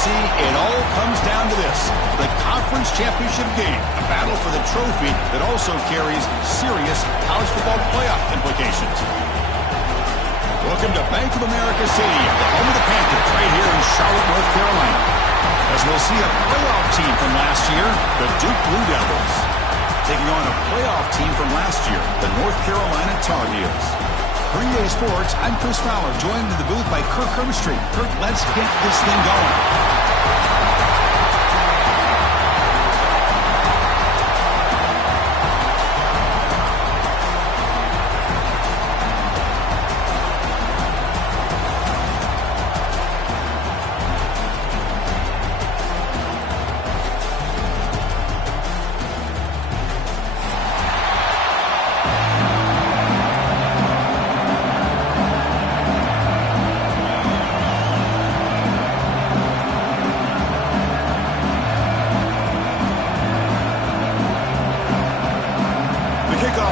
see, it all comes down to this. The conference championship game, a battle for the trophy that also carries serious college football playoff implications. Welcome to Bank of America Stadium, the home of the Panthers, right here in Charlotte, North Carolina. As we'll see a playoff team from last year, the Duke Blue Devils, taking on a playoff team from last year, the North Carolina Tar Heels. For EA Sports, I'm Chris Fowler, joined in the booth by Kirk Herbstreit. Kirk, let's get this thing going.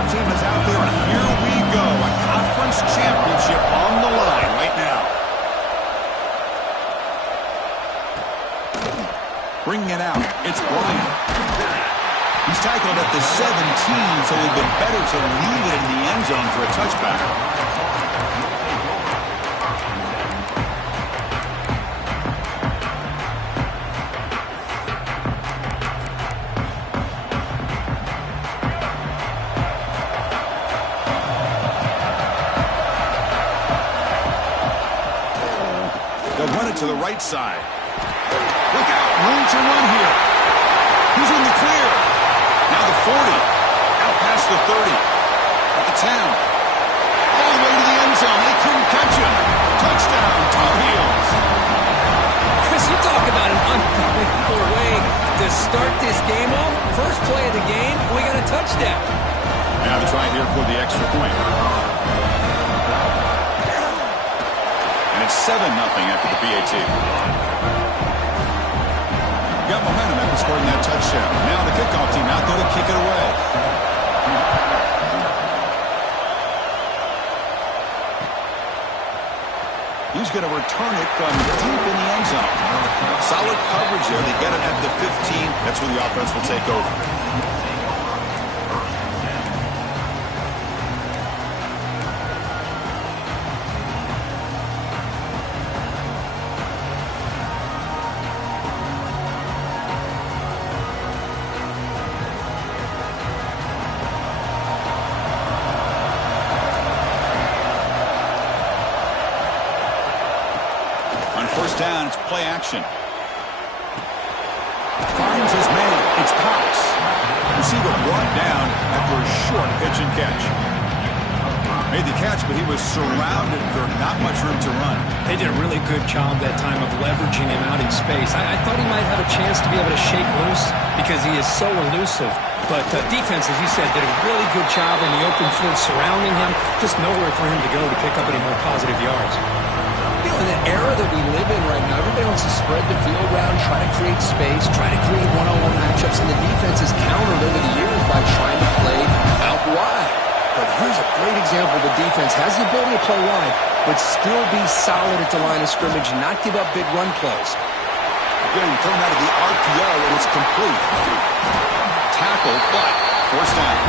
Team is out there, and here we go. A conference championship on the line right now. Bringing it out, it's Bryant. He's tackled at the 17, so it would have been better to leave it in the end zone for a touchback. To the right side. Look out, room to run here. He's in the clear. Now the 40. Out past the 30. At the 10. All the way to the end zone. They couldn't catch him. Touchdown, Tar Heels. Chris, you talk about an unbelievable way to start this game off. First play of the game, we got a touchdown. Now the try here for the extra point. It's 7-0 after the PAT. Got momentum after scoring that touchdown. Now the kickoff team out there to kick it away. He's going to return it from deep in the end zone. Solid coverage there. They get it at the 15. That's where the offense will take over. First down, it's play action. Finds his man. It's Cox. Receiver brought down after a short pitch and catch. Made the catch, but he was surrounded for not much room to run. They did a really good job that time of leveraging him out in space. I thought he might have a chance to be able to shake loose because he is so elusive. But defense, as you said, did a really good job in the open field surrounding him. Just nowhere for him to go to pick up any more positive yards. You know, in the era that we live in right now, everybody wants to spread the field around, try to create space, try to create one-on-one matchups, and the defense is countered over the years by trying to play out wide. But here's a great example. The defense has the ability to play wide, but still be solid at the line of scrimmage, not give up big run plays. Again, coming out of the RPO, and it's complete. Tackle, but forced down.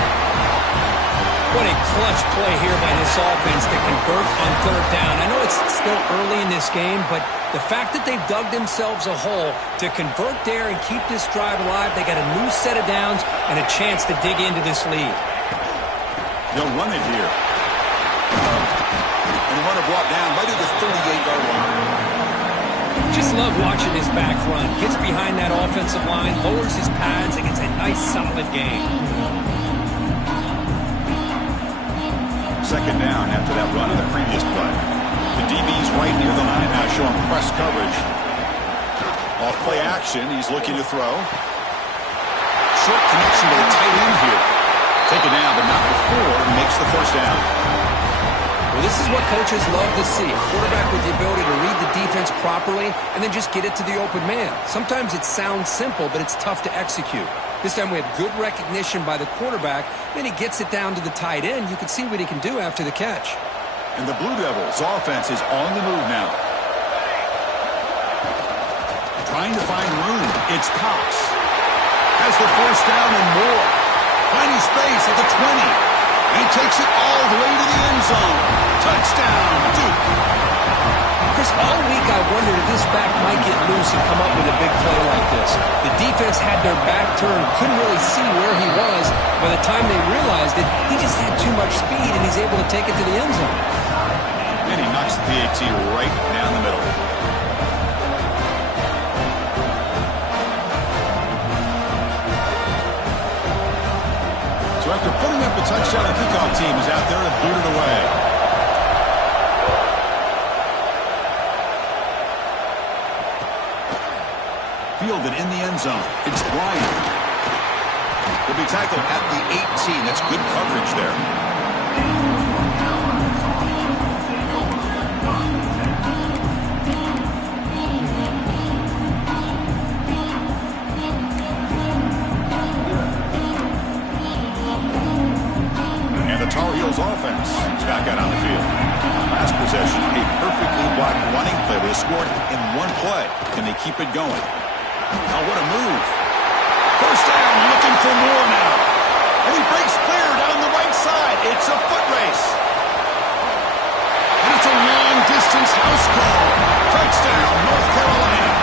What a clutch play here by this offense to convert on third down. I know it's still early in this game, but the fact that they've dug themselves a hole to convert there and keep this drive alive, they got a new set of downs and a chance to dig into this lead. They'll run it here. And the runner brought down right at the 38-yard line. Just love watching this back run. Gets behind that offensive line, lowers his pads, and gets a nice solid gain. Second down after that run on the previous play. The DB's right near the line now, showing press coverage. Off play action, he's looking to throw. Short connection to the tight end here. Taken down, but not before he makes the first down. Well, this is what coaches love to see. A quarterback with the ability to read the defense properly and then just get it to the open man. Sometimes it sounds simple, but it's tough to execute. This time we have good recognition by the quarterback. Then he gets it down to the tight end. You can see what he can do after the catch. And the Blue Devils' offense is on the move now. trying to find room. It's Cox. Has the first down and more. Finding space at the 20. And he takes it all the way to the end zone. Touchdown, Duke. Chris, all week I wondered if this back might get loose and come up with a big play like this. The defense had their back turned, couldn't really see where he was. By the time they realized it, he just had too much speed, and he's able to take it to the end zone. And he knocks the PAT right down the middle. So after putting up a touchdown, the kickoff team is out there to boot it away. Fielded in the end zone. It's Bryant. He'll be tackled at the 18. That's good coverage there. And the Tar Heels offense is back out on the field. Last possession, a perfectly blocked running play. They scored in one play. Can they keep it going? Oh, what a move. First down, looking for more now. And he breaks clear down the right side. It's a foot race. And it's a long-distance house call. Touchdown, North Carolina.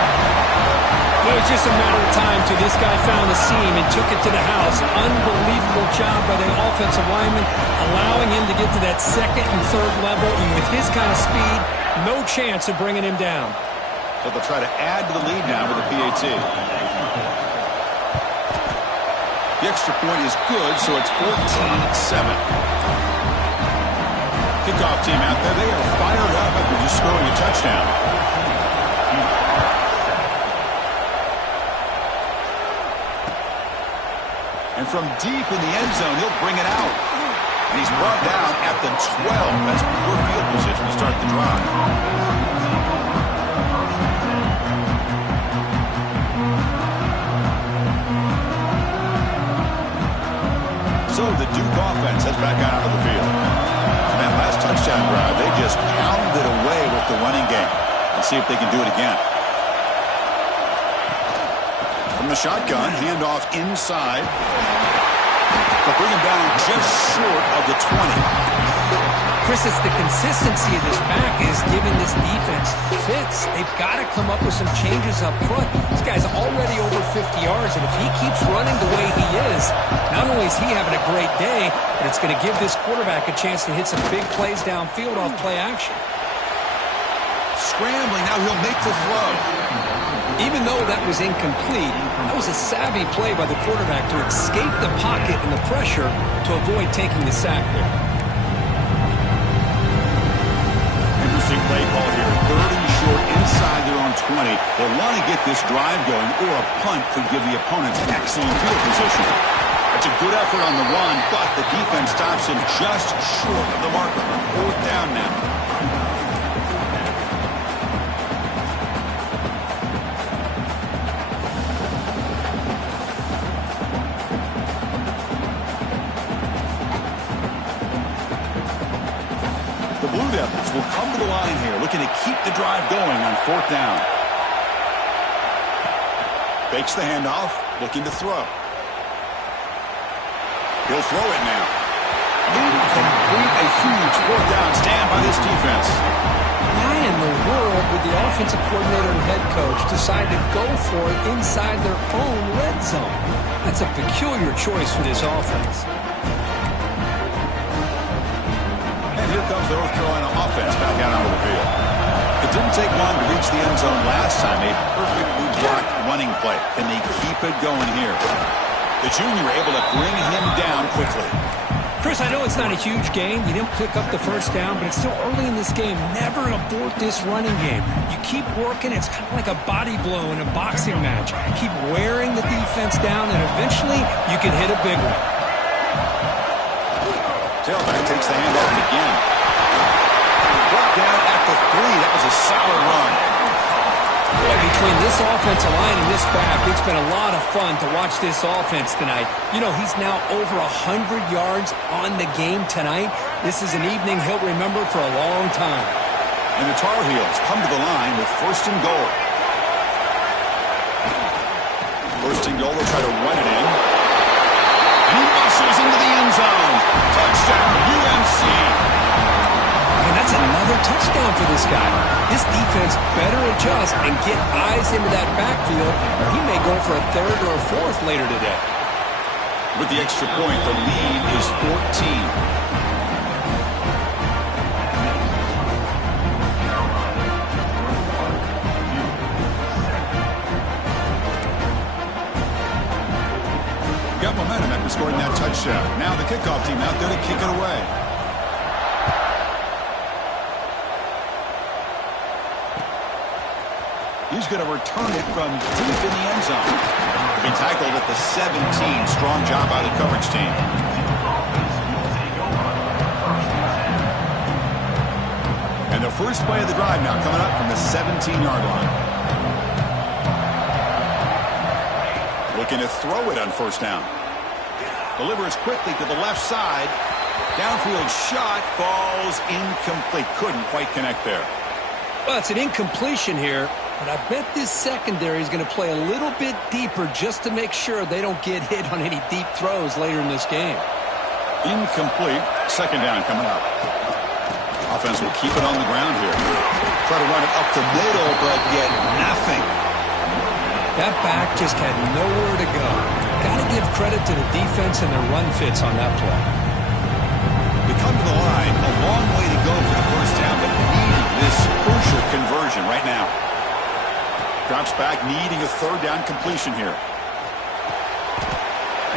It was just a matter of time till this guy found the seam and took it to the house. Unbelievable job by the offensive lineman, allowing him to get to that second and third level. And with his kind of speed, no chance of bringing him down. So they'll try to add to the lead now with the PAT. The extra point is good, so it's 14-7. Kickoff team out there. They are fired up after just scoring a touchdown. And from deep in the end zone, he'll bring it out. And he's brought down at the 12. That's poor field position to start the drive. So the Duke offense heads back out onto the field. And that last touchdown drive, they just pounded away with the running game. Let's see if they can do it again. From the shotgun, handoff inside. But bring him down just short of the 20. Chris, it's the consistency of this back is giving this defense fits. They've got to come up with some changes up front. This guy's already over 50 yards, and if he keeps running the way he is, not only is he having a great day, but it's going to give this quarterback a chance to hit some big plays downfield off play action. Scrambling, now he'll make the throw. Even though that was incomplete, that was a savvy play by the quarterback to escape the pocket and the pressure to avoid taking the sack there. Interesting play call here. Third and short inside their own 20. They'll want to get this drive going, or a punt could give the opponents excellent field position. That's a good effort on the run, but the defense stops him just short of the marker. Fourth down now. The Blue Devils will come to the line here, looking to keep the drive going on fourth down. Fakes the handoff, looking to throw. He'll throw it now. Incomplete, a huge fourth down stand by this defense. Why in the world would the offensive coordinator and head coach decide to go for it inside their own red zone? That's a peculiar choice for this offense. And here comes the North Carolina offense back out onto the field. It didn't take long to reach the end zone last time. A perfectly blocked running play. Can they keep it going here? The junior able to bring him down quickly. Chris, I know it's not a huge game. You didn't pick up the first down, but it's still early in this game. Never abort this running game. You keep working. It's kind of like a body blow in a boxing match. Keep wearing the defense down, and eventually you can hit a big one. Tailback takes the handoff again. Brought down at the 3. That was a solid run. Yeah, between this offensive line and this back, it's been a lot of fun to watch this offense tonight. You know, he's now over 100 yards on the game tonight. This is an evening he'll remember for a long time. And the Tar Heels come to the line with first and goal. passing goal. They'll try to run it in. And he muscles into the end zone. Touchdown, UNC. And that's another touchdown for this guy. This defense better adjust and get eyes into that backfield, or he may go for a third or a fourth later today. With the extra point, the lead is 14. Got momentum after scoring that touchdown. Now the kickoff team out there to kick it away. He's going to return it from deep in the end zone. He tackled at the 17. Strong job by the coverage team. And the first play of the drive now coming up from the 17-yard line. Looking to throw it on first down. Delivers quickly to the left side. Downfield shot falls incomplete. Couldn't quite connect there. Well, it's an incompletion here, but I bet this secondary is going to play a little bit deeper just to make sure they don't get hit on any deep throws later in this game. Incomplete. Second down coming up. Offense will keep it on the ground here. Try to run it up the middle, but get nothing. That back just had nowhere to go. Got to give credit to the defense and their run fits on that play. They come to the line, a long way to go for the first down, but needing this crucial conversion right now. Drops back, needing a third down completion here.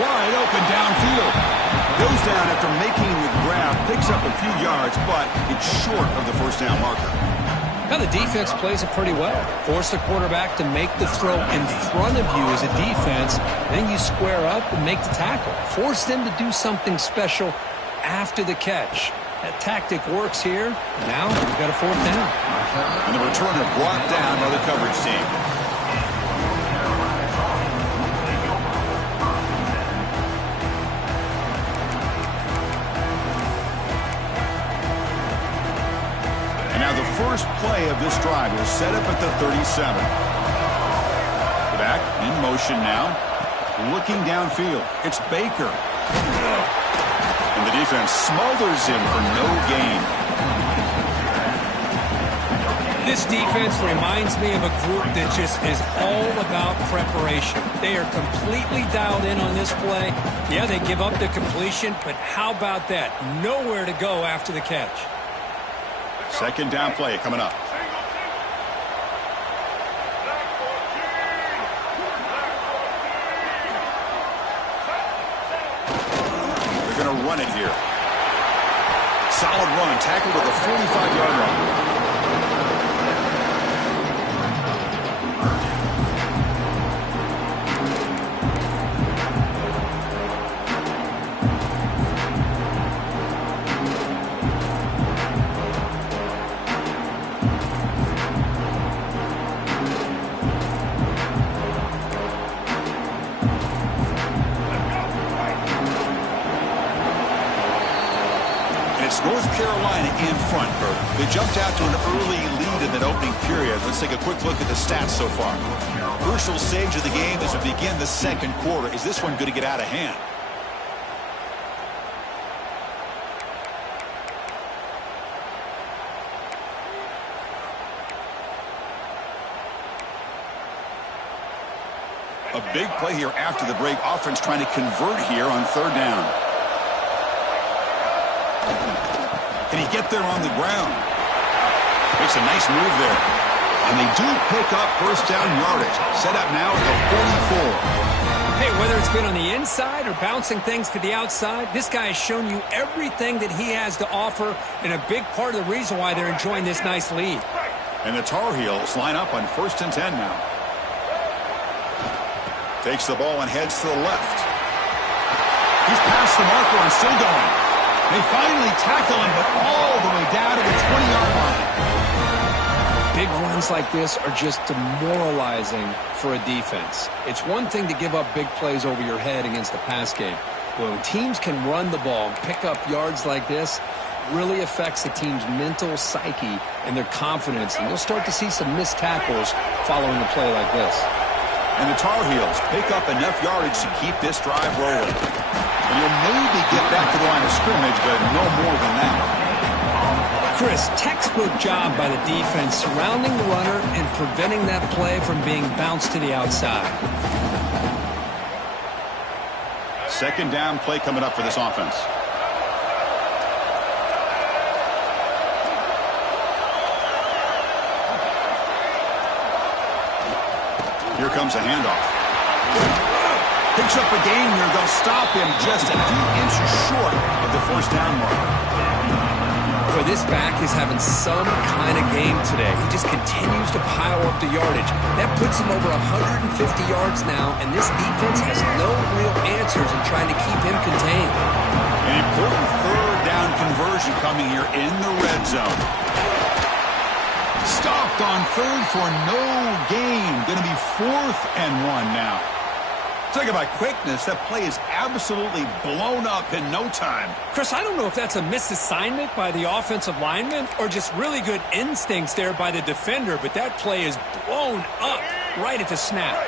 Wide open downfield. Goes down after making the grab, picks up a few yards, but it's short of the first down marker. Now the defense plays it pretty well. Force the quarterback to make the throw in front of you as a defense. Then you square up and make the tackle. Force them to do something special after the catch. That tactic works here. Now we've got a fourth down. And the returner brought down by the coverage team. Now the first play of this drive is set up at the 37. Back in motion now. Looking downfield. It's Baker. And the defense smothers him for no gain. This defense reminds me of a group that just is all about preparation. They are completely dialed in on this play. Yeah, they give up the completion, but how about that? Nowhere to go after the catch. Second down play coming up. They're going to run it here. Solid run. Tackled at the 45-yard line. North Carolina in front, Bert. They jumped out to an early lead in that opening period. Let's take a quick look at the stats so far. Crucial stage of the game as we begin the second quarter. Is this one going to get out of hand? A big play here after the break. Offense trying to convert here on third down. Can he get there on the ground? Makes a nice move there. And they do pick up first down yardage. Set up now at the 44. Hey, whether it's been on the inside or bouncing things to the outside, this guy has shown you everything that he has to offer, and a big part of the reason why they're enjoying this nice lead. And the Tar Heels line up on 1st and 10 now. Takes the ball and heads to the left. He's past the marker and still going. They finally tackle him, but all the way down to the 20-yard line. Big runs like this are just demoralizing for a defense. It's one thing to give up big plays over your head against the pass game. But when teams can run the ball and pick up yards like this, really affects the team's mental psyche and their confidence. And you'll start to see some missed tackles following a play like this. And the Tar Heels pick up enough yardage to keep this drive rolling. And you'll maybe get back to the line of scrimmage, but no more than that. Chris, textbook job by the defense surrounding the runner and preventing that play from being bounced to the outside. Second down play coming up for this offense. Here comes a handoff. Picks up a gain here. They'll stop him just a few inches short of the first down mark. Boy, this back is having some kind of game today. He just continues to pile up the yardage. That puts him over 150 yards now, and this defense has no real answers in trying to keep him contained. An important third down conversion coming here in the red zone. Stopped on third for no gain. Going to be 4th and 1 now. Talk about quickness. That play is absolutely blown up in no time. Chris, I don't know if that's a misassignment by the offensive lineman or just really good instincts there by the defender, but that play is blown up right at the snap.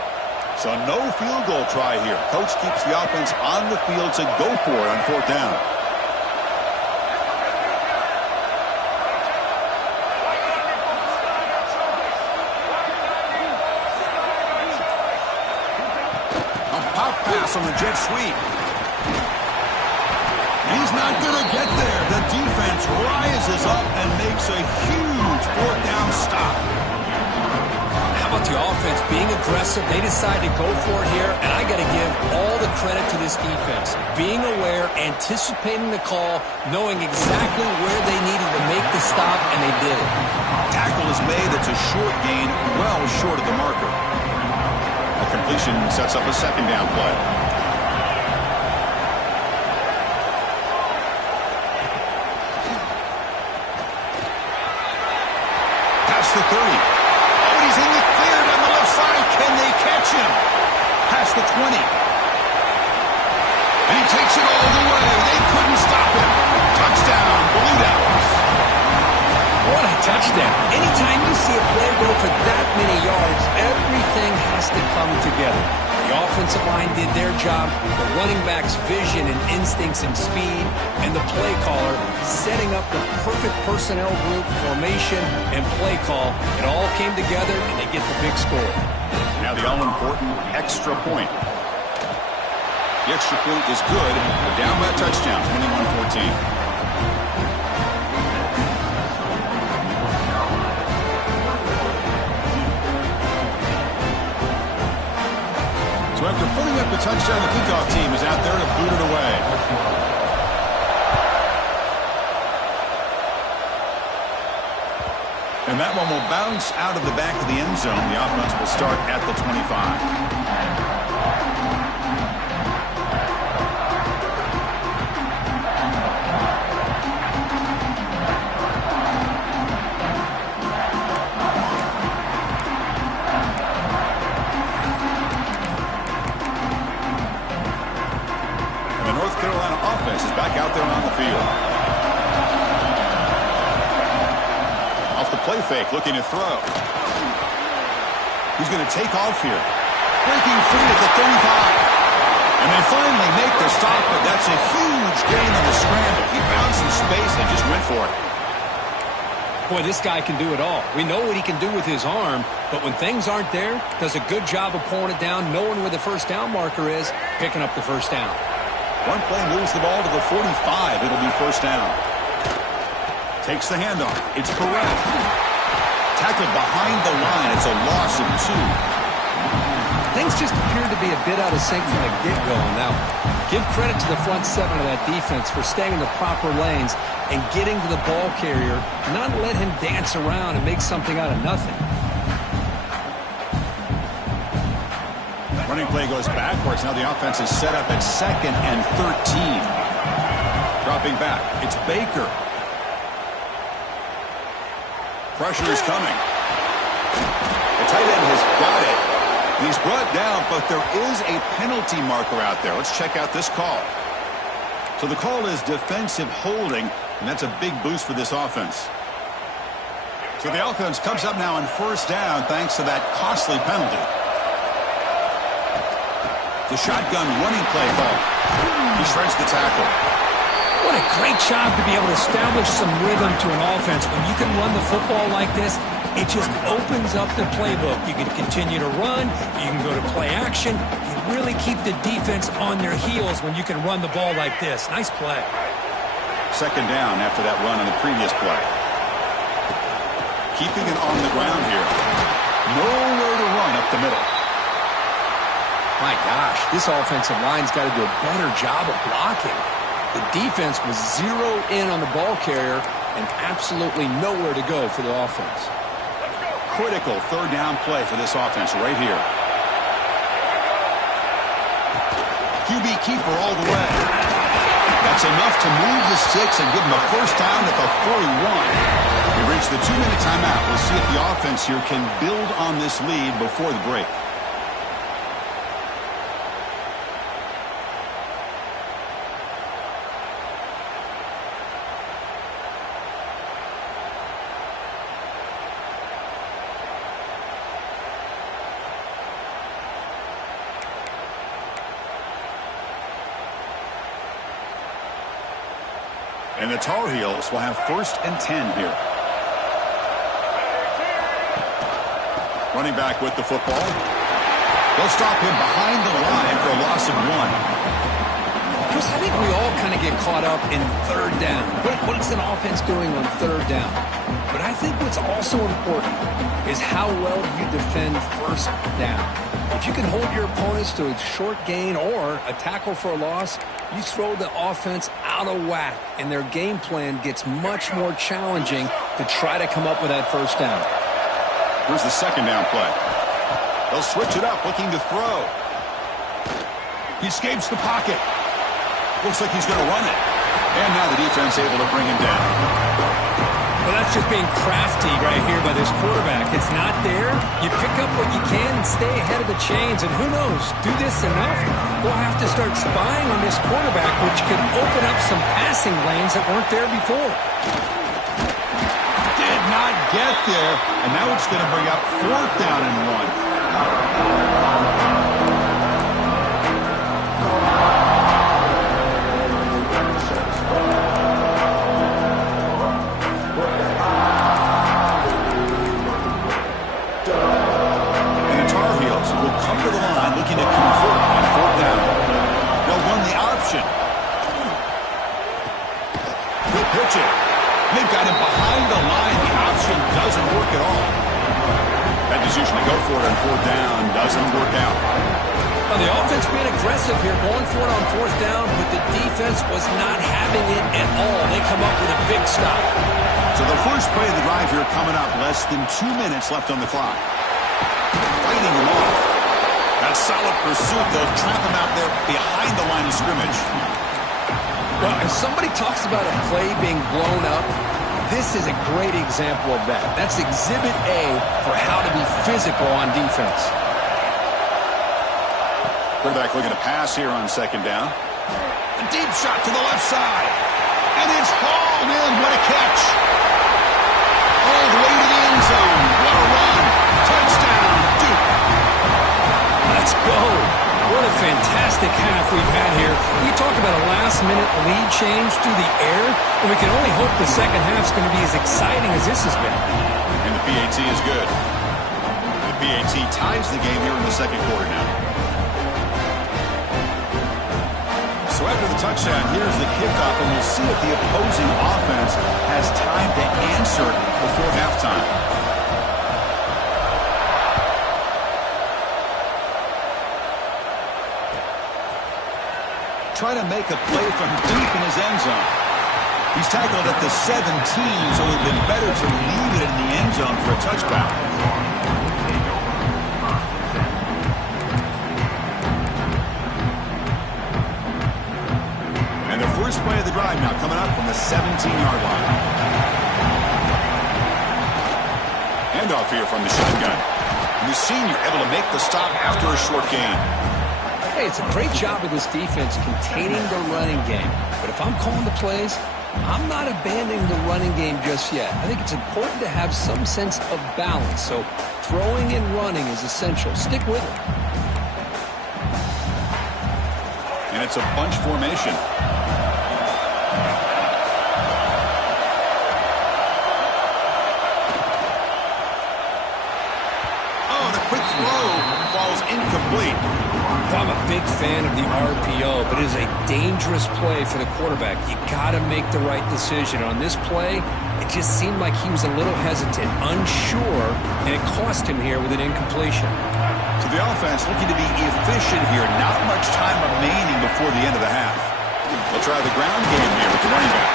So no field goal try here. Coach keeps the offense on the field to go for it on 4th down. Pass on the jet sweep. He's not going to get there. The defense rises up and makes a huge 4th down stop. How about the offense being aggressive? They decide to go for it here, and I got to give all the credit to this defense. Being aware, anticipating the call, knowing exactly where they needed to make the stop, and they did it. Tackle is made. It's a short gain, well short of the marker. Completion sets up a second down play. Past the 30. Oh, he's in the clear down the left side. Can they catch him? Past the 20. And he takes it all the way. They couldn't stop him. Touchdown, Blue Devils. What a touchdown. Anytime you see a play go for that many yards, everything has to come together. The offensive line did their job, the running back's vision and instincts and speed, and the play caller setting up the perfect personnel group, formation, and play call. It all came together, and they get the big score. Now the all-important extra point. The extra point is good. They're down by a touchdown, 21-14. So after putting up the touchdown, the kickoff team is out there to boot it away. And that one will bounce out of the back of the end zone. The offense will start at the 25. Offense is back out there on the field. Off the play fake, looking to throw. He's going to take off here. Breaking free at the 35. And they finally make the stop, but that's a huge gain on the scramble. He found some space and just went for it. Boy, this guy can do it all. We know what he can do with his arm, but when things aren't there, does a good job of pulling it down, knowing where the first down marker is, picking up the first down. One play moves the ball to the 45. It'll be first down. Takes the handoff. It's correct. Tackled behind the line. It's a loss of 2. Things just appear to be a bit out of sync from the get-go. Now, give credit to the front 7 of that defense for staying in the proper lanes and getting to the ball carrier, not let him dance around and make something out of nothing. Running play goes backwards. Now the offense is set up at 2nd and 13. Dropping back. It's Baker. Pressure is coming. The tight end has got it. He's brought down, but there is a penalty marker out there. Let's check out this call. So the call is defensive holding, and that's a big boost for this offense. So the offense comes up now on first down thanks to that costly penalty. The shotgun running play ball. He shreds the tackle. What a great job to be able to establish some rhythm to an offense. When you can run the football like this, it just opens up the playbook. You can continue to run. You can go to play action. You really keep the defense on their heels when you can run the ball like this. Nice play. Second down after that run on the previous play. Keeping it on the ground here. Nowhere to run up the middle. My gosh, this offensive line's got to do a better job of blocking. The defense was zeroed in on the ball carrier and absolutely nowhere to go for the offense. Critical third down play for this offense right here. QB keeper all the way. That's enough to move the sticks and give them a first down at the 41. We've reached the 2-minute timeout. We'll see if the offense here can build on this lead before the break. And the Tar Heels will have 1st and 10 here. Running back with the football. They'll stop him behind the line for a loss of 1. Chris, I think we all kind of get caught up in third down. What is an offense doing on third down? But I think what's also important is how well you defend first down. If you can hold your opponents to a short gain or a tackle for a loss, you throw the offense out of whack, and their game plan gets much more challenging to try to come up with that first down. Here's the second down play. They'll switch it up, looking to throw. He escapes the pocket. Looks like he's going to run it. And now the defense able to bring him down. Well, that's just being crafty right here by this quarterback. It's not there. You pick up what you can and stay ahead of the chains. And who knows, do this enough, we'll have to start spying on this quarterback, which could open up some passing lanes that weren't there before. Did not get there. And now it's going to bring up 4th down and 1. To the line, looking to convert on 4th down. They'll run the option. He'll pitch it. They've got him behind the line. The option doesn't work at all. That decision to go for it on 4th down doesn't work out. Well, the offense being aggressive here, going for it on 4th down, but the defense was not having it at all. They come up with a big stop. So the first play of the drive here coming up, less than 2 minutes left on the clock. Fighting him off. That solid pursuit, they'll trap him out there behind the line of scrimmage. Well, if somebody talks about a play being blown up, this is a great example of that. That's exhibit A for how to be physical on defense. Quarterback looking to pass here on 2nd down. A deep shot to the left side. And it's hauled in. What a catch. All the way to the end zone. What a run. Touchdown, Duke. Let's go. What a fantastic half we've had here. We talk about a last-minute lead change through the air, and we can only hope the second half's going to be as exciting as this has been. And the PAT is good. The PAT ties the game here in the second quarter now. So after the touchdown, here's the kickoff, and we'll see if the opposing offense has time to answer before halftime. Trying to make a play from deep in his end zone. He's tackled at the 17, so it would have been better to leave it in the end zone for a touchdown. And the first play of the drive now coming up from the 17-yard line. Handoff here from the shotgun. And the senior able to make the stop after a short gain. Hey, it's a great job of this defense containing the running game. But if I'm calling the plays, I'm not abandoning the running game just yet. I think it's important to have some sense of balance. So throwing and running is essential. Stick with it. And it's a bunch formation. Oh, the quick throw falls incomplete. Well, I'm a big fan of the RPO, but it is a dangerous play for the quarterback. You got to make the right decision. On this play, it just seemed like he was a little hesitant, unsure, and it cost him here with an incompletion. So the offense looking to be efficient here. Not much time remaining before the end of the half. They'll try the ground game here with the running back.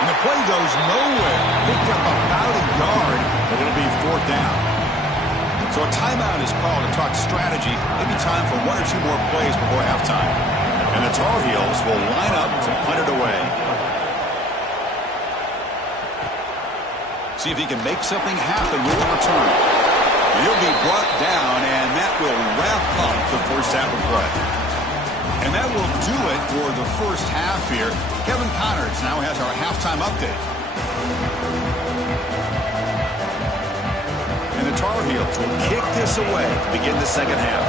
And the play goes nowhere. Picked up about a yard, but it'll be 4th down. So a timeout is called to talk strategy. Maybe time for 1 or 2 more plays before halftime. And the Tar Heels will line up to punt it away. See if he can make something happen with the return. He'll be brought down, and that will wrap up the first half of play. And that will do it for the first half here. Kevin Connors now has our halftime update. And the Tar Heels will kick this away to begin the second half.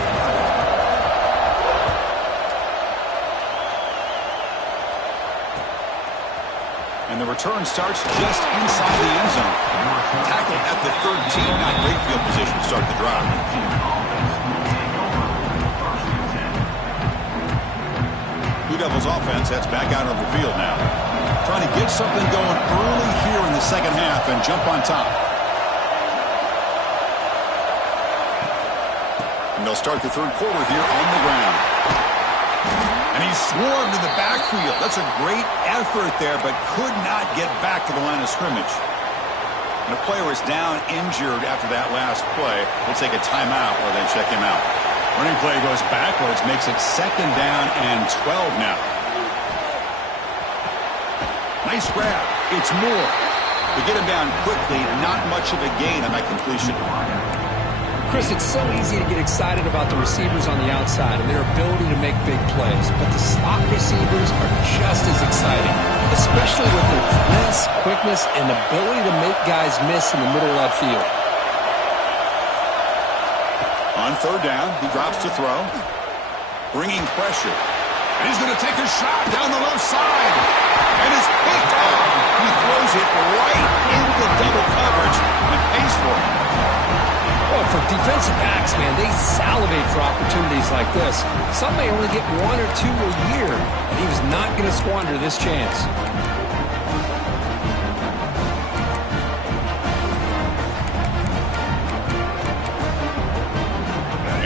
And the return starts just inside the end zone. Tackle at the 13. Not great field position to start the drive. Blue Devils offense heads back out on the field now. Trying to get something going early here in the second half and jump on top. And they'll start the third quarter here on the ground. And he's swarmed in the backfield. That's a great effort there, but could not get back to the line of scrimmage. And a player is down injured after that last play. We'll take a timeout while they check him out. Running play goes backwards, makes it 2nd down and 12 now. Nice grab. It's Moore. To get him down quickly, not much of a gain on that completion. Chris, it's so easy to get excited about the receivers on the outside and their ability to make big plays, but the slot receivers are just as exciting, especially with their finesse, quickness, and ability to make guys miss in the middle of that field. On 3rd down, he drops to throw, bringing pressure. And he's going to take a shot down the left side. And it's picked off. He throws it right into double coverage and pays for it. Well, for defensive backs, man, they salivate for opportunities like this. Some may only get 1 or 2 a year, and he was not going to squander this chance.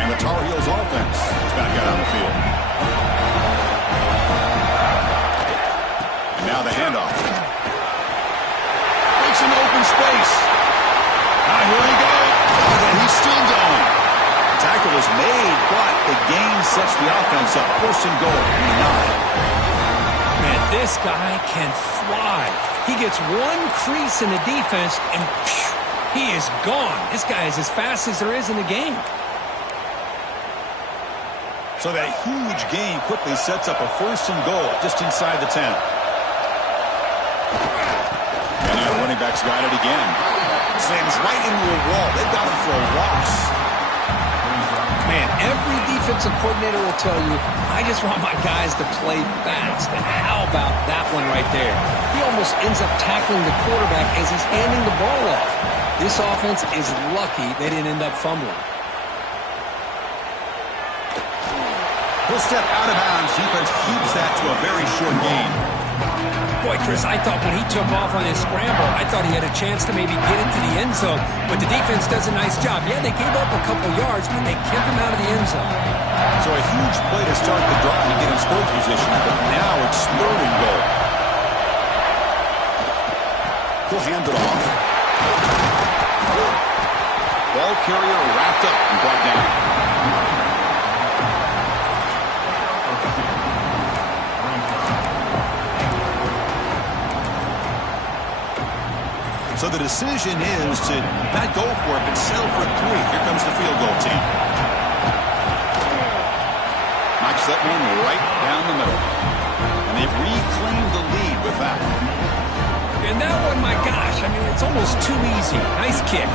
And the Tar Heels offense is back out on the field. And now the handoff. Makes an open space. Now here he goes. And he's still going. The tackle was made, but the gain sets the offense up. 1st and goal, 9. Man, this guy can fly. He gets one crease in the defense, and phew, he is gone. This guy is as fast as there is in the game. So that huge gain quickly sets up a 1st and goal just inside the 10. And now the running back's got it again. Slams right into a wall. They've got him for a loss. Man, every defensive coordinator will tell you, I just want my guys to play fast. And how about that one right there? He almost ends up tackling the quarterback as he's handing the ball off. This offense is lucky they didn't end up fumbling. He'll step out of bounds. Defense keeps that to a very short gain. Boy, Chris, I thought when he took off on his scramble, I thought he had a chance to maybe get into the end zone. But the defense does a nice job. Yeah, they gave up a couple yards, but they kept him out of the end zone. So a huge play to start the drive and get in score position, but now it's 3rd and goal. He'll hand it off. Ball carrier wrapped up and brought down. So the decision is to not go for it, but settle for 3. Here comes the field goal team. Knocks that one right down the middle. And they've reclaimed the lead with that. And that one, my gosh, I mean, it's almost too easy. Nice kick.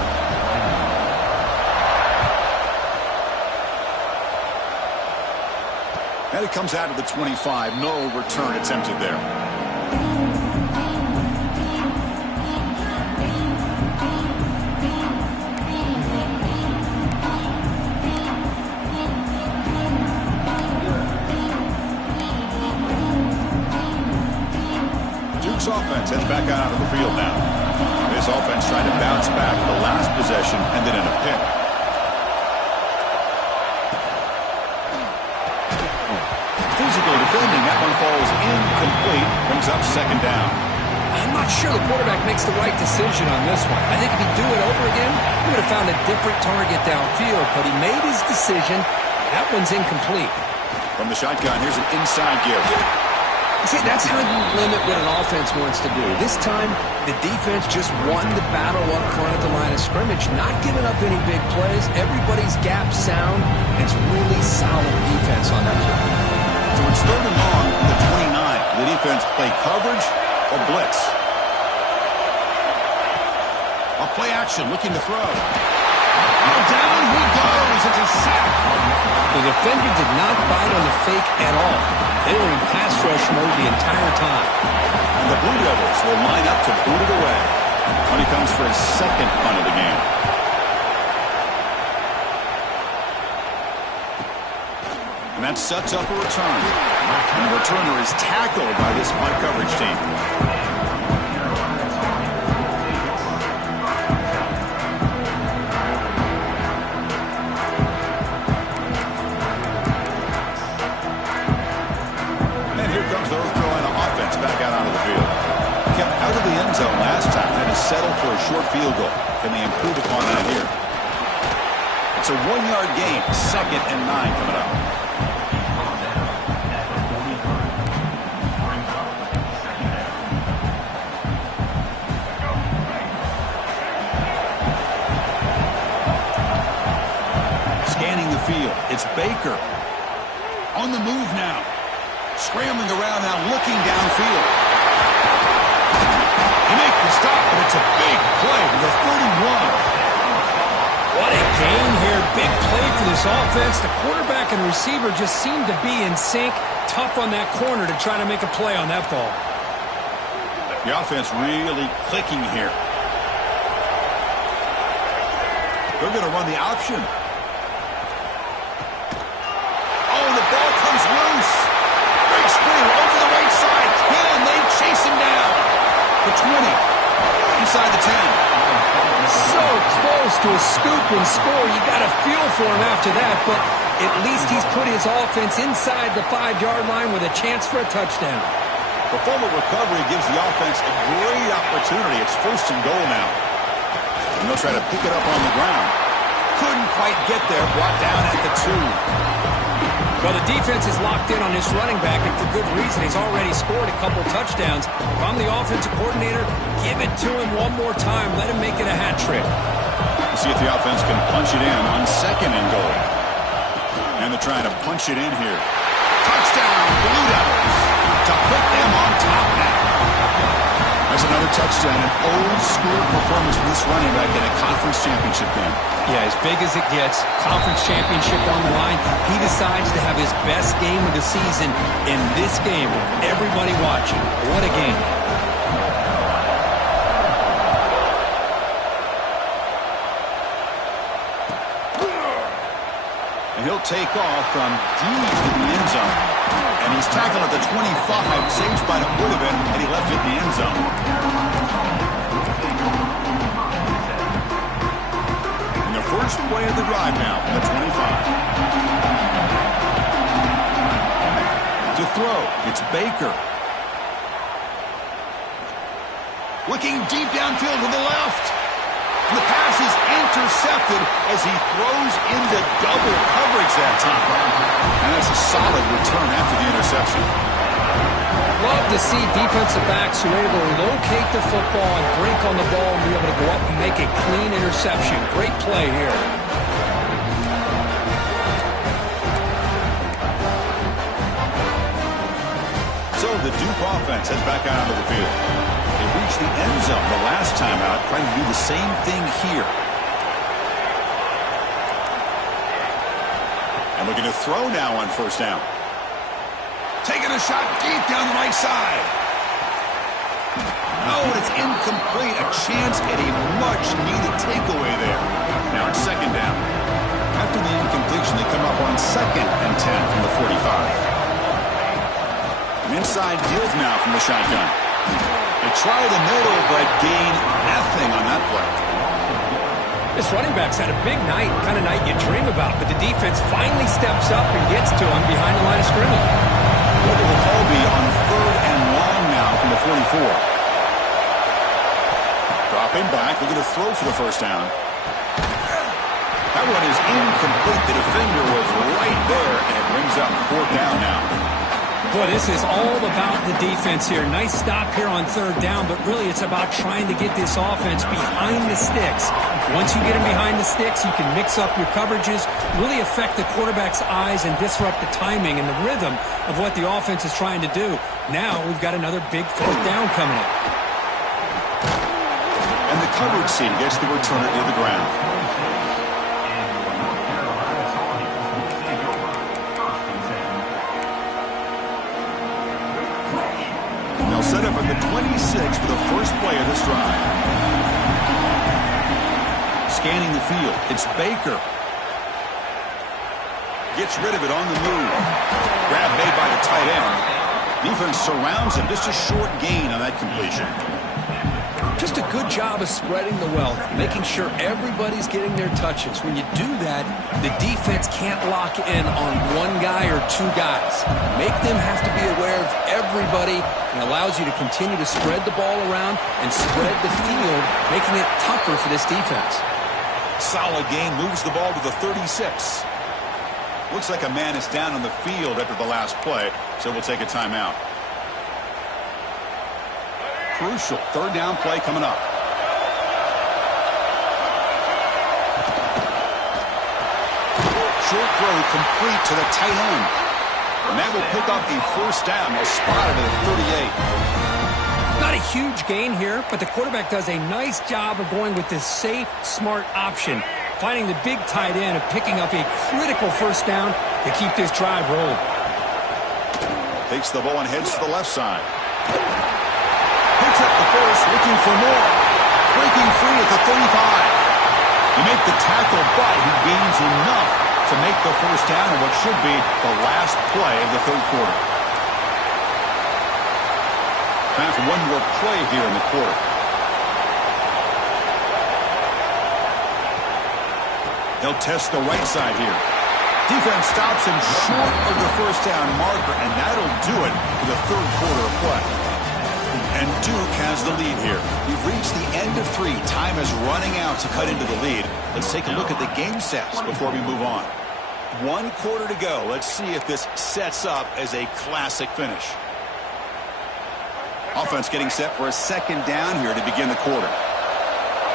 And it comes out of the 25. No return attempted there. Duke's offense heads back out onto the field now. This offense trying to bounce back the last possession and then in a pick. Physical defending. That one falls incomplete. Brings up second down. I'm not sure the quarterback makes the right decision on this one. I think if he'd do it over again, he would have found a different target downfield, but he made his decision. That one's incomplete. From the shotgun, here's an inside give. See, that's how you limit what an offense wants to do. This time, the defense just won the battle up front at the line of scrimmage, not giving up any big plays. Everybody's gap sound. It's really solid defense on that play. So it's third and long from the 29. The defense play coverage or blitz. A play action, looking to throw. Oh, down he goes. It's a sack. The defender did not bite on the fake at all. They were in pass rush mode the entire time. And the Blue Devils will line up to boot it away when he comes for his second punt of the game. And that sets up a return. And the returner is tackled by this punt coverage team. Out of the end zone last time, had to settle for a short field goal. Can they improve upon that here? It's a 1-yard gain, 2nd and 9 coming up. Scanning the field, it's Baker. On the move now. Scrambling around now, looking downfield. He makes the stop, but it's a big play to the 31. What a gain here. Big play for this offense. The quarterback and receiver just seem to be in sync. Tough on that corner to try to make a play on that ball. The offense really clicking here. They're going to run the option. Oh, the ball comes loose. Big screen over the right side. Can they chase him down? The 20, inside the 10. So close to a scoop and score. You got a feel for him after that, but at least he's put his offense inside the 5-yard line with a chance for a touchdown. The forward recovery gives the offense a great opportunity. It's 1st and goal now. And they'll try to pick it up on the ground. Couldn't quite get there. Brought down at the 2. Well, the defense is locked in on this running back, and for good reason. He's already scored a couple touchdowns. If I'm the offensive coordinator, give it to him one more time. Let him make it a hat trick. We'll see if the offense can punch it in on 2nd and goal. And they're trying to punch it in here. Touchdown, Blue Devils, to put them on top now. That's another touchdown, an old-school performance from this running back in a conference championship game. Yeah, as big as it gets, conference championship on the line. He decides to have his best game of the season in this game with everybody watching. What a game. And he'll take off from deep in the end zone. And he's tackled at the 25. Same spot it would have been, and he left it in the end zone. And the first play of the drive now from the 25. To throw, it's Baker. Looking deep downfield to the left. And the pass is intercepted as he throws into double coverage that time. And that's a solid return after the interception. Love to see defensive backs who are able to locate the football and break on the ball and be able to go up and make a clean interception. Great play here. So the Duke offense heads back out onto the field. They reached the end zone the last time out, trying to do the same thing here. And looking to throw now on 1st down. Taking a shot deep down the right side. Oh, and it's incomplete. A chance at a much-needed takeaway there. Now it's second down. After the incompletion, they come up on 2nd and 10 from the 45. An inside deals now from the shotgun. They try the middle, but gain nothing on that play. This running back's had a big night, kind of night you dream about, but the defense finally steps up and gets to him behind the line of scrimmage. What will the call be on 3rd and long now from the 44? Dropping back, looking to throw for the first down. That one is incomplete. The defender was right there, and it brings up 4th down now. Boy, this is all about the defense here. Nice stop here on 3rd down, but really it's about trying to get this offense behind the sticks. Once you get them behind the sticks, you can mix up your coverages, really affect the quarterback's eyes and disrupt the timing and the rhythm of what the offense is trying to do. Now we've got another big 4th down coming up. And the coverage team gets the returner to the ground. They'll set up at the 26 for the first play of this drive. Scanning the field, it's Baker. Gets rid of it on the move. Grab made by the tight end. Defense surrounds him. Just a short gain on that completion. Just a good job of spreading the wealth, making sure everybody's getting their touches. When you do that, the defense can't lock in on one guy or two guys. Make them have to be aware of everybody, and allows you to continue to spread the ball around and spread the field, making it tougher for this defense. Solid gain, moves the ball to the 36. Looks like a man is down on the field after the last play, so we'll take a timeout. Crucial 3rd down play coming up. Short throw complete to the tight end. And that will pick up a 1st down. They'll spot it at 38. Not a huge gain here, but the quarterback does a nice job of going with this safe, smart option, finding the big tight end and picking up a critical 1st down to keep this drive rolling. Takes the ball and heads to the left side. Picks up the first, looking for more. Breaking free at the 35. You make the tackle, but he gains enough to make the 1st down in what should be the last play of the 3rd quarter. Time for one more play here in the quarter. They'll test the right side here. Defense stops him short of the 1st down marker, and that'll do it for the 3rd quarter of play. And Duke has the lead here. We've reached the end of 3. Time is running out to cut into the lead. Let's take a look at the game sets before we move on. 1 quarter to go. Let's see if this sets up as a classic finish. Offense getting set for a 2nd down here to begin the quarter.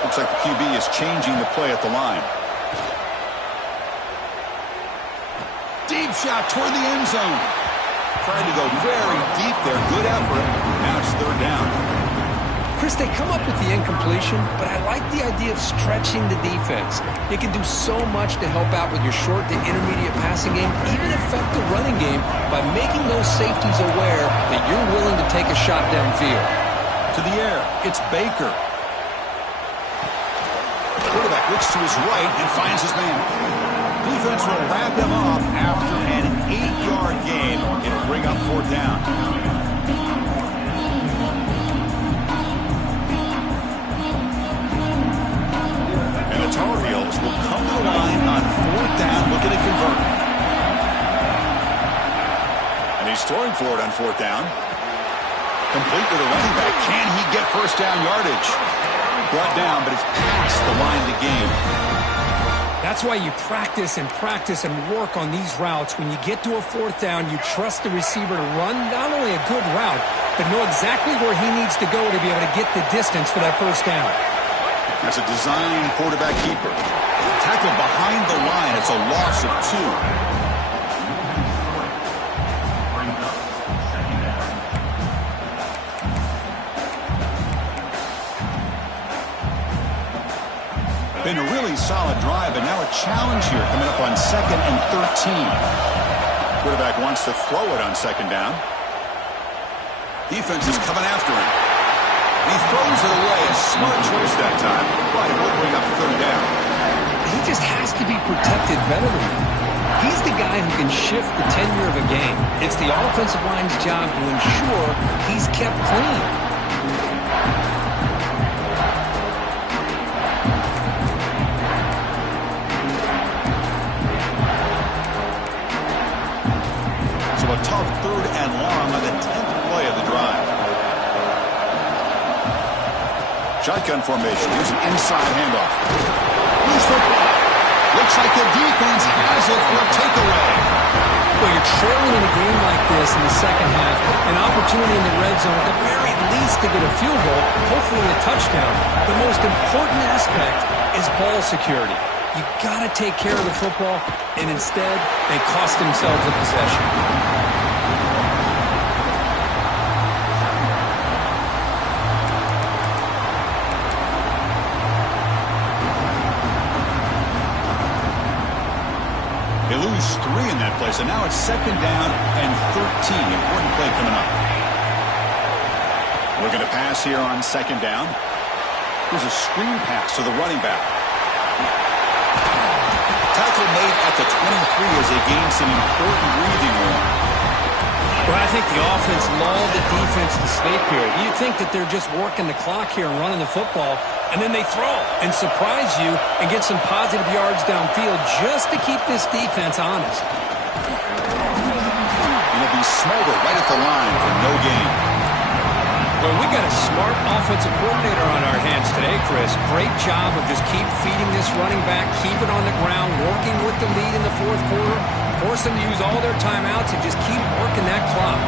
Looks like the QB is changing the play at the line. Deep shot toward the end zone. Trying to go very deep there. Good effort. Now it's 3rd down. Chris, they come up with the incompletion, but I like the idea of stretching the defense. It can do so much to help out with your short to intermediate passing game, even affect the running game by making those safeties aware that you're willing to take a shot downfield. To the air, it's Baker. The quarterback looks to his right and finds his man. Defense will wrap him up after an 8-yard gain. It'll bring up 4th down. And the Tar Heels will come to the line on 4th down, looking to convert. And he's throwing for it on 4th down. Complete to the running back. Can he get 1st down yardage? Brought down, but it's past the line of the game. That's why you practice and work on these routes. When you get to a 4th down, you trust the receiver to run not only a good route, but know exactly where he needs to go to be able to get the distance for that 1st down. That's a design quarterback keeper. Tackle behind the line. It's a loss of 2. Been a really solid drive, and now a challenge here coming up on 2nd and 13. Quarterback wants to throw it on second down. Defense is coming after him. He throws it away. A smart choice that time, but it will bring up third down. He just has to be protected better than that. He's the guy who can shift the tenure of a game. It's the offensive line's job to ensure he's kept clean. So a tough third and long on the 10th play of the drive. Shotgun formation. Here's an inside handoff. Loose football. Looks like the defense has it for a takeaway. Well, you're trailing in a game like this in the second half. An opportunity in the red zone, at the very least, to get a field goal, hopefully a touchdown. The most important aspect is ball security. You got to take care of the football, and instead, they cost themselves a possession. They lose 3 in that play, so now it's second down and 13. Important play coming up. Looking to pass here on second down. There's a screen pass to the running back. Tackle made at the 23 as they gain some important breathing room. Well, I think the offense lulled the defense to sleep here. You'd think that they're just working the clock here and running the football, and then they throw and surprise you and get some positive yards downfield just to keep this defense honest. It'll be Smolder right at the line for no gain. Well, we got a smart offensive coordinator on our hands today, Chris. Great job of just keep feeding this running back, keep it on the ground, working with the lead in the fourth quarter, force them to use all their timeouts and just keep working that clock.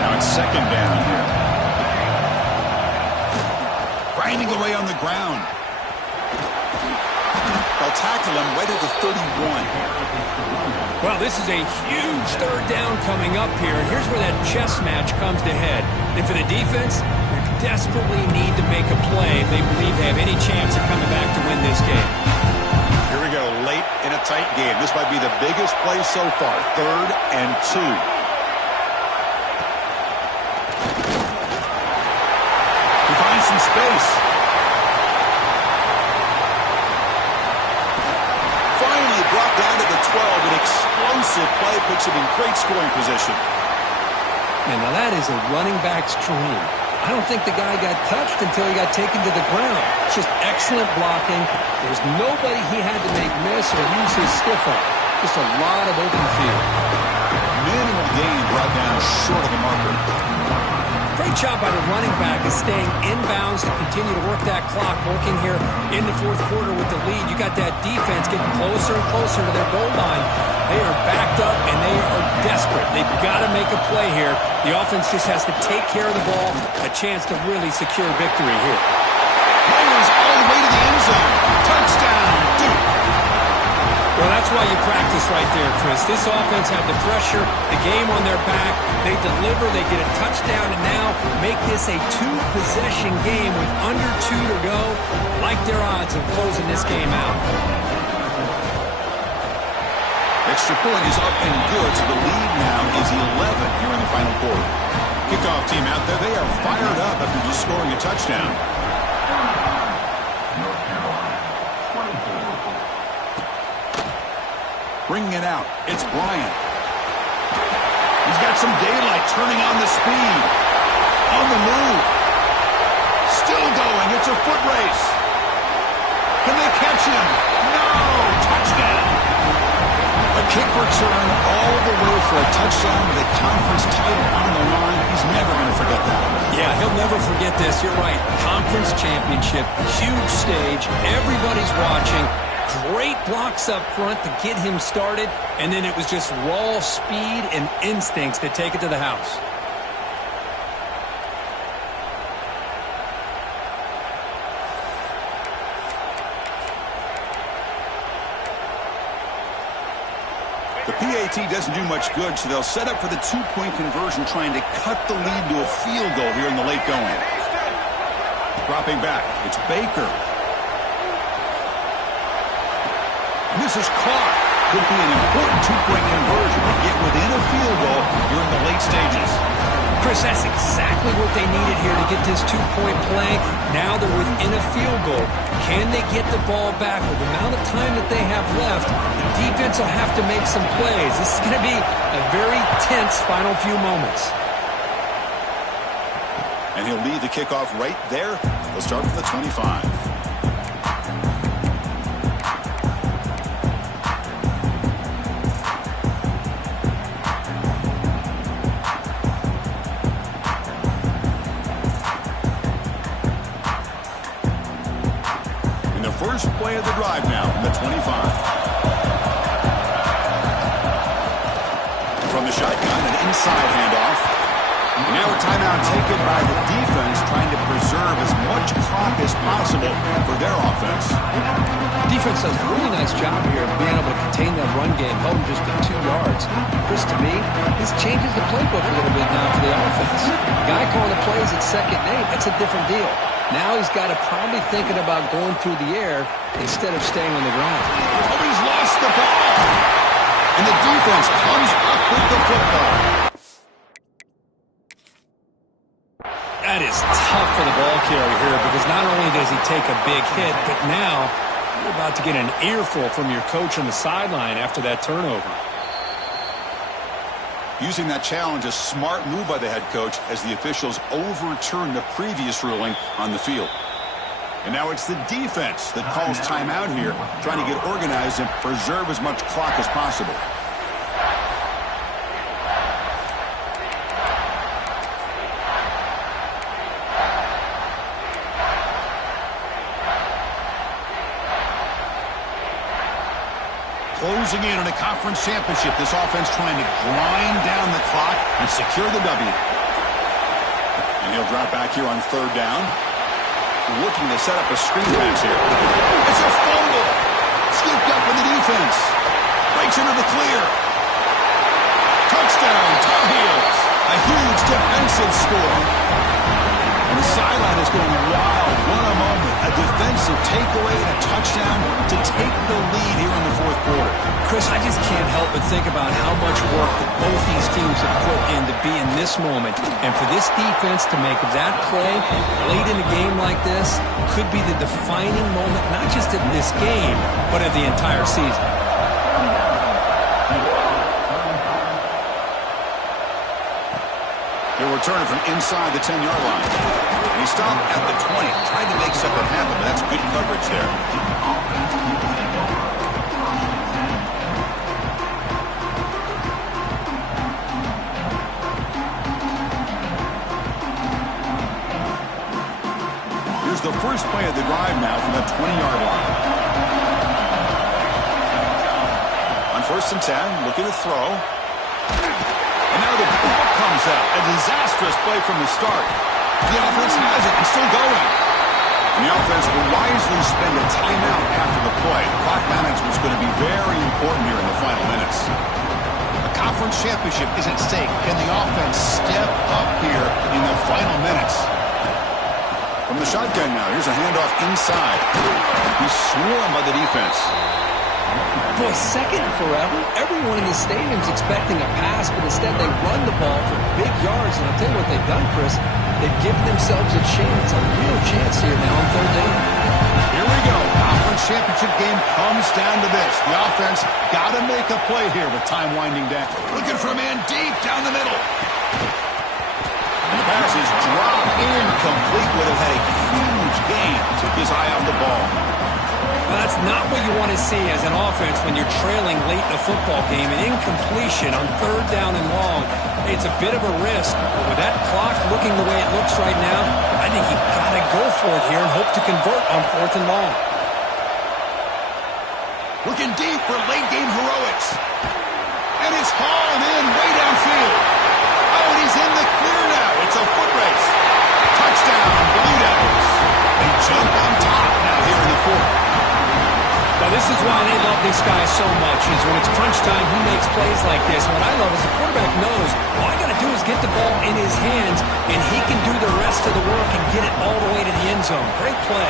Now it's second down here. Grinding away on the ground. They'll tackle him right at the 31. Well, this is a huge third down coming up here, and here's where that chess match comes to head. And for the defense, they desperately need to make a play if they believe they have any chance of coming back to win this game. Here we go, late in a tight game. This might be the biggest play so far, 3rd and 2. He finds some space. Finally brought down to the 12. An explosive play puts him in great scoring position. Man, now that is a running back's dream. I don't think the guy got touched until he got taken to the ground. It's just excellent blocking. There's nobody he had to make miss or use his stiff arm. Just a lot of open field. Minimal gain brought down short of the marker. Great job by the running back is staying inbounds to continue to work that clock, working here in the fourth quarter with the lead. You got that defense getting closer and closer to their goal line. They are backed up, and they are desperate. They've got to make a play here. The offense just has to take care of the ball, a chance to really secure victory here. Runners all the way to the end zone. Touchdown, Duke. Well, that's why you practice right there, Chris. This offense had the pressure, the game on their back. They deliver, they get a touchdown, and now make this a 2-possession game with under 2 to go. Like their odds of closing this game out. Extra point is up and good, so the lead now is 11 here in the final quarter. Kickoff team out there, they are fired up after just scoring a touchdown. Bringing it out, it's Bryant. He's got some daylight, turning on the speed. On the move. Still going, it's a foot race. Can they catch him? No! Touchdown! A kick return all the way for a touchdown with a conference title on the line. He's never going to forget that. Yeah, he'll never forget this. You're right. Conference championship, huge stage. Everybody's watching. Great blocks up front to get him started, and then it was just raw speed and instincts to take it to the house. The PAT doesn't do much good, so they'll set up for the 2-point conversion, trying to cut the lead to a field goal here in the late going. Dropping back, it's Baker. This is caught. could be an important two-point conversion to get within a field goal during the late stages. Chris, that's exactly what they needed here to get this two-point play. Now they're within a field goal. Can they get the ball back with the amount of time that they have left? The defense will have to make some plays. This is going to be a very tense final few moments. And he'll lead the kickoff right there. They'll start from the 25. First play of the drive now from the 25. From the shotgun, an inside handoff. And now a timeout taken by the defense, trying to preserve as much clock as possible for their offense. Defense does a really nice job here of being able to contain that run game, held just to 2 yards. Chris, to me, this changes the playbook a little bit now for the offense. The guy calling the plays at second and 8, that's a different deal. Now he's got to probably thinking about going through the air instead of staying on the ground. Oh, he's lost the ball. And the defense comes up with the football. That is tough for the ball carrier here because not only does he take a big hit, but now you're about to get an earful from your coach on the sideline after that turnover. Using that challenge, a smart move by the head coach as the officials overturn the previous ruling on the field. And now it's the defense that calls timeout here, trying to get organized and preserve as much clock as possible. Closing in on a conference championship, this offense trying to grind down the clock and secure the W. And he'll drop back here on 3rd down. Looking to set up a screen pass here. It's a fumble. Scooped up in the defense. Breaks into the clear. Touchdown, Tar Heels. A huge defensive score. And the sideline is going wild. What a moment. A defensive takeaway and a touchdown to take the lead here in the 4th quarter. Chris, I just can't help but think about how much work that both these teams have put in to be in this moment. And for this defense to make that play late in a game like this could be the defining moment, not just of this game, but of the entire season. He'll return it from inside the 10-yard line. And he stopped at the 20, trying to make something happen, but that's good coverage there. Here's the first play of the drive now from the 20-yard line. On 1st and 10, looking to throw. And now the ball comes out. A disastrous play from the start. The offense has it and still going. And the offense will wisely spend a timeout after the play. Clock management is going to be very important here in the final minutes. A conference championship is at stake. Can the offense step up here in the final minutes? From the shotgun now, here's a handoff inside. He's swarmed by the defense. Boy, second and forever. Everyone in the stadium's expecting a pass, but instead they run the ball for big yards. And I'll tell you what they've done, Chris. They've given themselves a chance, a real chance here now on 3rd down. Here we go. Conference championship game comes down to this. The offense got to make a play here with time winding down. Looking for a man deep down the middle. And the pass is dropped incomplete. Would have had a huge gain. Took his eye off the ball. Well, that's not what you want to see as an offense when you're trailing late in a football game. An incompletion on 3rd down and long. It's a bit of a risk, but with that clock looking the way it looks right now, I think you've got to go for it here and hope to convert on 4th and long. Looking deep for late game heroics. And it's hauled in way downfield. Oh, and he's in the clear now. It's a foot race. Touchdown, Blue Devils. They jump on top now here in the 4th. Now, this is why they love this guy so much, is when it's crunch time, he makes plays like this. And what I love is the quarterback knows all I got to do is get the ball in his hands, and he can do the rest of the work and get it all the way to the end zone. Great play.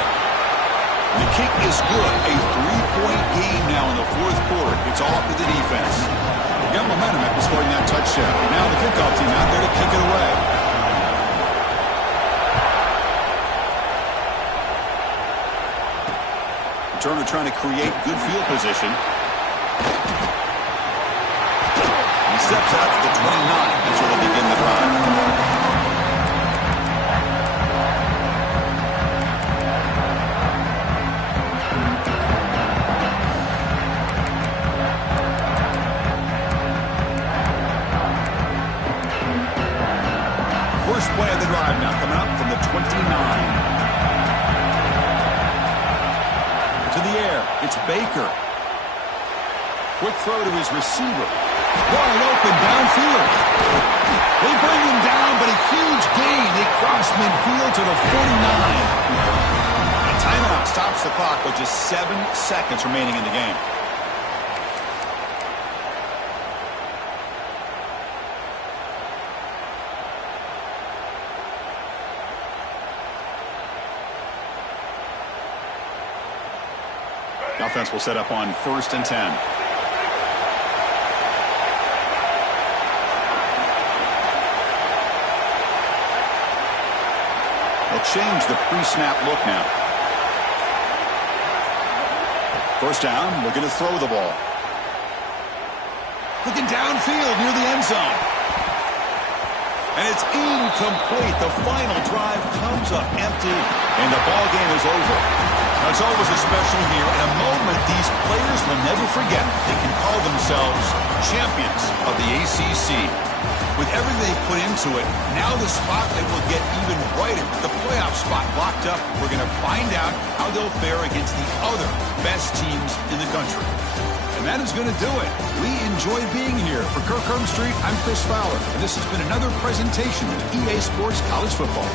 The kick is good. A 3-point game now in the fourth quarter. It's all up to the defense. They got momentum after scoring that touchdown. Now the kickoff team out there to kick it away. Returner trying to create good field position. He steps out to the 29. That's where they begin the drive. First play of the drive now coming up from the 29. To the air, it's Baker. Quick throw to his receiver. Wide open downfield. They bring him down, but a huge gain. They cross midfield to the 49. A timeout stops the clock with just 7 seconds remaining in the game. The offense will set up on 1st and 10. They'll change the pre-snap look now. First down, looking to throw the ball. Looking downfield near the end zone. And it's incomplete. The final drive comes up empty, and the ball game is over. Now, it's always a special year, and a moment these players will never forget. They can call themselves champions of the ACC. With everything they put into it, now the spotlight will get even brighter. The playoff spot locked up. We're going to find out how they'll fare against the other best teams in the country. And that is going to do it. We enjoyed being here. For Kirk Street, I'm Chris Fowler, and this has been another presentation of EA Sports College Football.